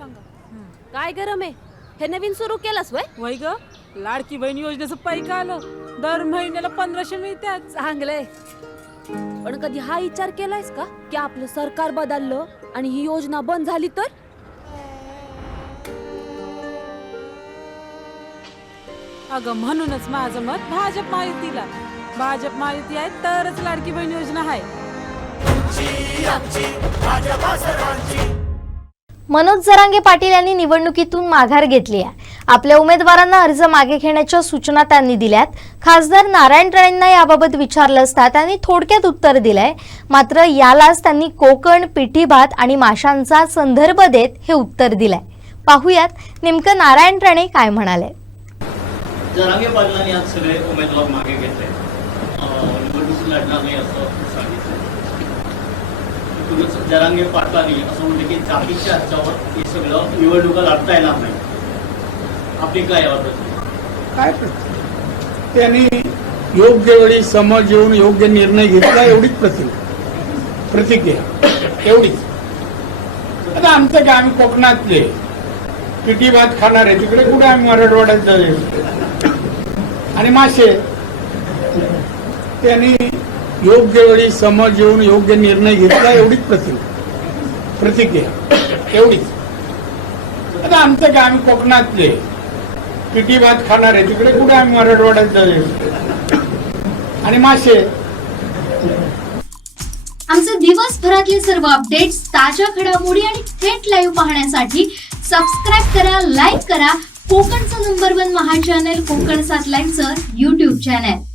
काय गरम आहे हे नवीन सुरू केलंस वय ग लाडकी बहीण योजनेचं पैक आलं दर महिन्याला 1500 मिळतात. चांगलंय. पण कधी हा विचार केलायस का की आपलं सरकार बदललं आणि ही योजना बंद झाली तर? अगं म्हणूनच माझं मत भाजप महायुतीला. भाजप महायुती आहे तरच लाडकी बहीण योजना आहे. मनोज जरांगे पाटील यांनी निवडणुकीतून माघार घेतली आहे. आपल्या उमेदवारांना अर्ज मागे घेण्याच्या सूचना त्यांनी दिल्यात. खासदार नारायण राणेंना याबाबत विचारलं असता त्यांनी थोडक्यात उत्तर दिलंय. मात्र यालाच त्यांनी कोकण, पिठी भात आणि माशांचा संदर्भ देत हे उत्तर दिलंय. पाहूयात नेमकं नारायण राणे काय म्हणाले. जरांगे पाटलांनी आज सगळे उमेदवार मागे घेतले. निवडणूक लढणार नाही असं सांगितलं. जरांगे पाटलांनी असं म्हणलं की जातीच्या ह्याच्यावर हे सगळं निवडणुका लढता येणार नाही. आपली काय यावर काय त्यांनी योग्य वेळी समज येऊन योग्य निर्णय घेतला एवढीच प्रतिक्रिया एवढीच. आता आमचं काय आम्ही कोकणातले पिठी भात खाणार आहे तिकडे कुठे आम्ही मराठवाड्यात झाले आणि मासे त्यांनी योग्य वेळी समज येऊन योग्य निर्णय घेतला एवढीच प्रतिक्रिया एवढीच. आता आमचं काय आम्ही कोकणातले पिठी भात खाणार आहे तिकडे कुठे आम्ही मराठवाड्यात झाले आणि मासे. आमचे दिवसभरातले सर्व अपडेट्स, ताज्या घडामोडी आणि थेट लाईव्ह पाहण्यासाठी सबस्क्राईब करा, लाईक करा कोकणचं नंबर 1 महा चॅनल कोकण 7 लाईव्हचं YouTube चॅनल.